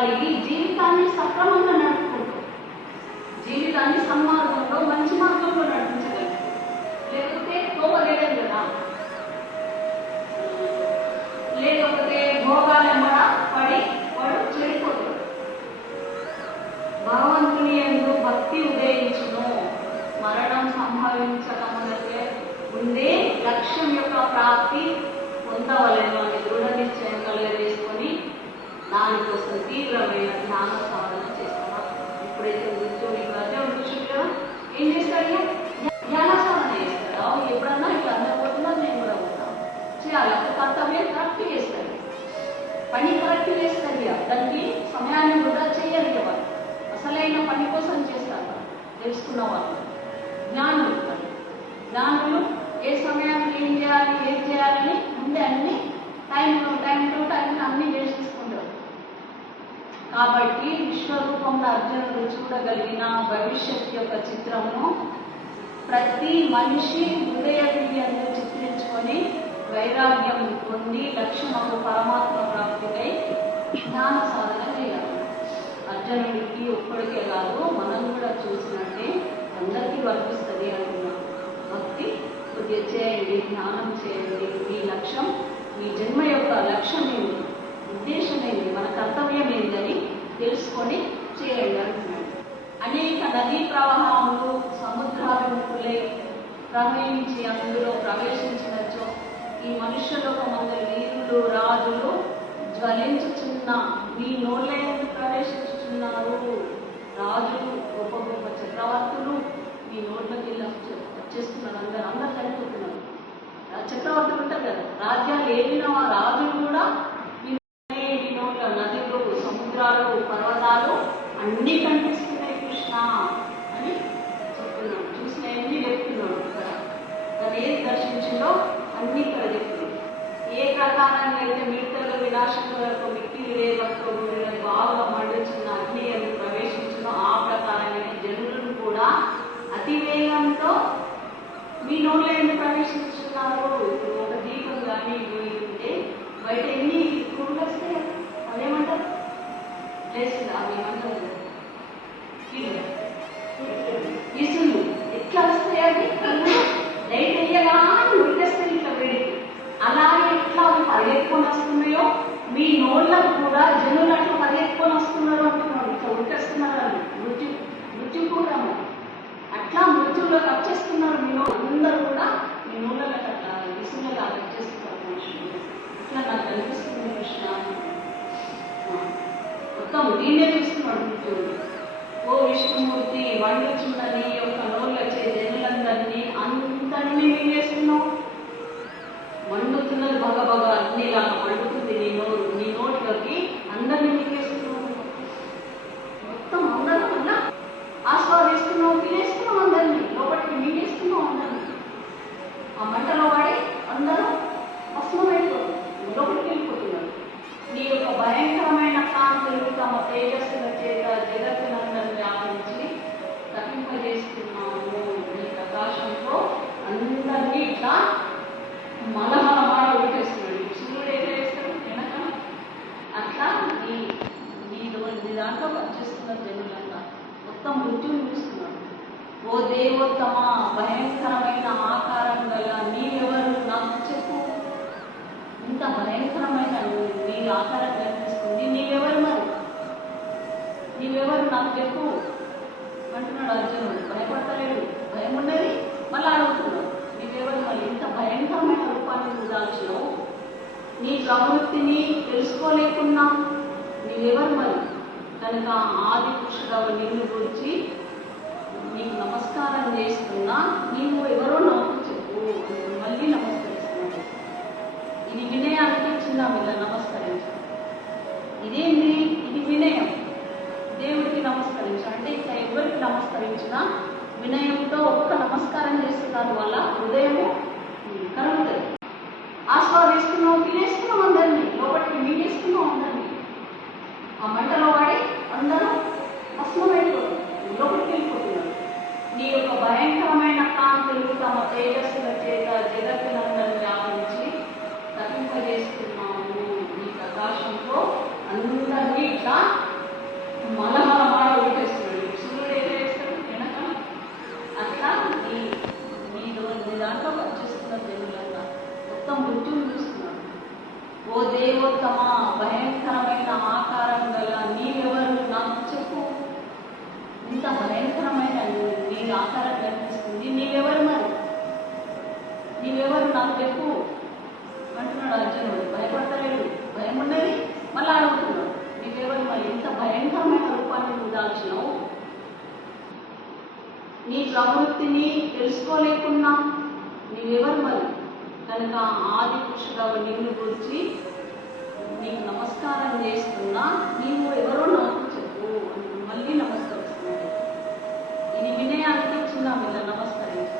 కలిగి జీవితాన్ని సక్రమంగా తెలుసుకున్న వాళ్ళు జ్ఞానులు జ్ఞానులు ఏ సమయానికి ఏం చేయాలి ఏం చేయాలని ముందే అన్ని టైం టైం టు టైం అన్ని చేసుకుంటారు. కాబట్టి విశ్వరూపంలో అర్జునుడు చూడగలిగిన భవిష్యత్ యొక్క చిత్రమును ప్రతి మనిషి హృదయ దివ్యంలో చిత్రించుకొని వైరాగ్యం పొంది లక్ష్యమకు పరమాత్మ ప్రాప్తికై జ్ఞాన సాధన చేయాలి. అర్జునుడికి ఒక్కడికే కాదు మనం కూడా చూసినట్టే అందరికీ వర్తిస్తుంది అంటున్నాం భక్తి కొద్దిగా చేయండి ధ్యానం చేయండి. మీ లక్ష్యం మీ జన్మ యొక్క లక్ష్యం ఏంటి? ఉద్దేశం ఏంటి? మన కర్తవ్యం ఏంటని తెలుసుకొని చేయండి అంటున్నాడు అనేక నదీ ప్రవాహములు సముద్రాభిముఖులై ప్రవహించి అందులో ప్రవేశించినచో ఈ మనుష్యలోకమందరి వీరులు రాజులు జ్వలించుచున్న మీ నోళ్ళ ఎందుకు ప్రవేశించుచున్నారు రాజులు గొప్ప గొప్ప చక్రవర్తులు మీ నోట్లోకి వెళ్ళి వచ్చే- వచ్చేస్తున్నారు అందరు అందరు చనిపోతున్నారు ఆ చక్రవర్తులు ఉంటారు కదా. రాజ్యాలు ఏలిన ఆ రాజులు కూడా మీ నదులు సముద్రాలు పర్వతాలు అన్నీ కనిపిస్తున్నాయి కృష్ణ అని చెప్తున్నాడు. చూసినవన్నీ చెప్తున్నాడు ఇక్కడ. తను ఏది దర్శించిందో అన్ని ఇక్కడ చెప్తున్నాడు. ఏ ప్రకారంగా అయితే మిడతల వినాశకుల యొక్క మిక్కిలి వేగంతో బాగా మండుచున్న అగ్ని అని ప్రవేశించిన ఆ ప్రకారమైన జనులను కూడా అతి వేగంతో మీ నోట్లో ఎందుకు ప్రవేశించు ఒక దీపం కానీ ఉంటే బయట ఎన్ని పురుగులు వస్తే అదేమంటారు ప్లేస్ అవి ఏమంటారు ఇసులు ఎట్లా వస్తాయి అవి కళ్ళు లైట్ వేయగానే ఇట్లా వేడికి అలాగే ఎట్లా అవి పరిగెత్తుకొని వస్తున్నాయో మీ నోళ్ళకు కూడా జనులు అట్లా పరిగెత్తుకొని వస్తున్నారు అంటున్నాడు ఇట్లా అని మృత్యు మృత్యు కూడా అట్లా మృత్యువులోకి వచ్చేస్తున్నారు మీరు కూడా మీ నూనెలకు అట్లా విసునలా వచ్చేస్తున్నారు మనుషులు ఇట్లా నాకు కనిపిస్తుంది కృష్ణ ఆ, మొత్తం దీన్నే చూస్తున్నాడు మృత్యువుని ఓ విష్ణుమూర్తి వండుచున్న నీ చేస్తున్నాము ఈ ప్రకాశంతో అందరినీ ఇట్లా మలమల మాడ ఉడికేస్తున్నాడు సూర్యుడు ఏం చేస్తాడు? వెనక అట్లా ఈ నీ నీ దాంట్లో వచ్చేస్తున్నారు జనులంతా మొత్తం మృత్యుని చూస్తున్నాడు. ఓ దేవోత్తమ భయంకరమైన ఆకారం గల నీవెవరు నాకు చెప్పు. ఇంత భయంకరమైన నీ- నీ ఆకారం కనిపిస్తుంది. నీవెవరు మరి? నీవెవరు నాకు చెప్పు. అంటున్నాడు అర్జునుడు. భయపడతలేడు భయం ఉన్నది. మళ్ళీ అడుగుతున్నాడు నీవెవరు మళ్ళీ ఇంత భయంకరమైన రూపాన్ని నువ్వు దాల్చినావు నీ ప్రవృత్తిని తెలుసుకోలేకున్నా నీవెవరు మరి? కనుక ఆది పురుషుడవు నిన్ను గురించి నీకు నమస్కారం చేస్తున్నా నీవు ఎవరో నాకు చెప్పు మళ్ళీ నమస్కరిస్తున్నాడు. ఇది వినయానికి చిన్న పిల్ల నమస్కరించడం. నమస్కారం చేస్తున్నారు వల్ల హృదయము కలుగుతుంది ఆస్వాదిస్తున్నాం తినేస్తున్నాం అందరినీ లోపలికి మీటేస్తున్నాం అందరినీ ఆ మంటలో వాడి అందరూ భస్మమైపోతారు లోపలికి వెళ్ళిపోతున్నారు నీ యొక్క భయంకరమైన కాంతులు తమ తేజస్సుల చేత జగత్తునందరిని వ్యాపించి తప్పింపజేస్తున్నాము ఈ ప్రకాశంతో అందరినీ ఇట్లా మలమల మాడ కొట్టేస్తున్నాడు సూర్యుడు ఎగరేస్తాడు వెనక అట్లా నీ నీ దో- నీ దాంట్లో పనిచేస్తున్న దేవుళ్ళంతా మొత్తం మృత్యుని చూస్తున్నాడు ఓ దేవోత్తమ భయంకరమైన ఆకారం గల నీవెవరు నాకు చెప్పు ఇంత భయంకరమైన నీ ఆకారం కనిపిస్తుంది నీవెవరు మరి నీవెవరు నాకు చెప్పు. అంటున్నాడు అర్జునుడు. భయపడతలేడు. భయం ఉన్నది? మళ్ళీ అడుగుతున్నాడు. నీవెవరు మరి ఎంత భయంకరమైన రూపాన్ని నువ్వు దాల్చినావు? నీ ప్రవృత్తిని తెలుసుకోలేకున్నా? నీవెవరు మరి? కనుక ఆది పురుషుగా నిన్ను గురించి నీకు నమస్కారం చేస్తున్నా నీవు ఎవరో నాకు చెప్పు. అని మళ్ళీ నమస్కరిస్తున్నాడు. ఇది వినయానికి చిన్న మీద నమస్కరించు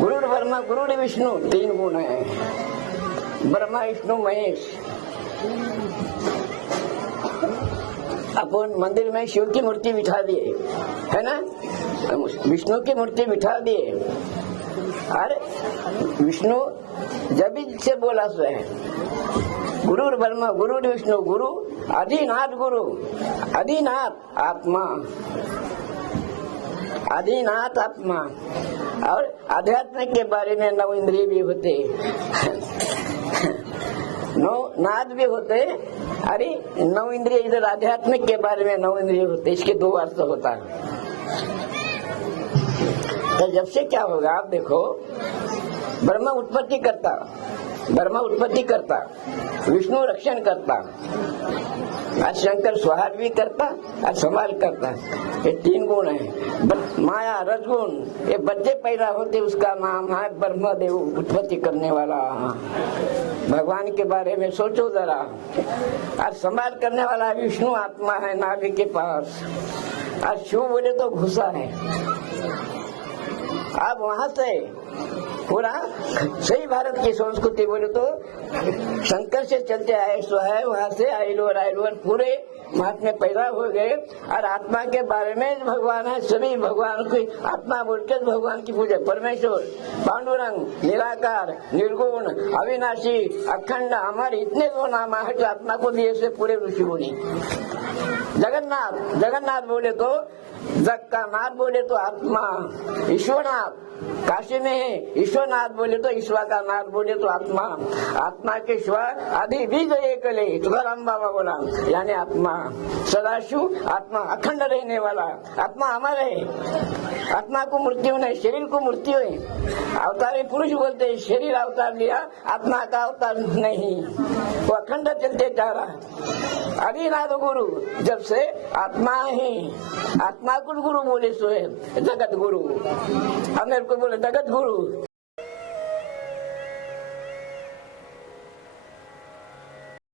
गुरु ब्रह्मा गुरु विष्णु तीन गुण है ब्रह्मा विष्णु, महेश. अपन मंदिर में शिव की मूर्ति बिठा दिए है. ना? विष्णु की मूर्ति बिठा दिए अरे विष्णु जब से बोला सो गुरु ब्रह्मा गुरु विष्णु, गुरु, आदिनाथ गुरु, आदिनाथ आत्मा. आदिनाथ आत्मा और अध्यात्म के बारे में नव इंद्रिय भी होते। नौ नाद भी होते। अरे, नौ इंद्रिय इधर आध्यात्मिक के बारे में नौ इंद्रिय होते, इसके दो अर्थ होता। है तो जब से क्या होगा, आप देखो, ब्रह्मा उत्पत्ति करता। ब्रह्मा उत्पत्ति करता, विष्णु रक्षण करता और शंकर सुहार भी करता और संभाल करता। ये तीन गुण है। माया, रजगुण, ये बच्चे पैदा होते, उसका नाम है ब्रह्मदेव उत्पत्ति करने वाला। भगवान के बारे में सोचो जरा। और संभाल करने वाला विष्णु आत्मा है नाभि के पास। और शिव बोले तो घुसा है। अब वहाँ से पूरा सही भारत की संस्कृति बोले तो शंकर से चलते आए, सो है, वहाँ से आयलोर आयलोर पूरे महात्मे पैदा हो गए। और आत्मा के बारे में भगवान है, सभी भगवान की आत्मा बोल के भगवान की पूजा। परमेश्वर, पांडुरंग, निराकार, निर्गुण, अविनाशी, अखंड, हमारे इतने दो नाम है आत्मा को दिए से पूरे ऋषि मुनि जगन्नाथ जगन्नाथ बोले तो जग का नाथ बोले तो आत्मा, ईश्वरनाथ काशी में है ईश्वरनाथ बोले तो ईश्वर का नाथ बोले तो आत्मा। आत्मा के ईश्वर आदि बीज एक तुकाराम बाबा बोला, यानी आत्मा सदाशिव, आत्मा अखंड रहने वाला। आत्मा हमारा है। आत्मा को मृत्यु नहीं शरीर को मृत्यु है अवतारी पुरुष बोलते हैं शरीर अवतार लिया, आत्मा का अवतार नहीं। वो अखंड चलते जा रहा आदिनाथ गुरु, जब से आत्मा ही, आत्मा को गुरु बोले सो है जगत गुरु। अब করব না ডাকাত গরু।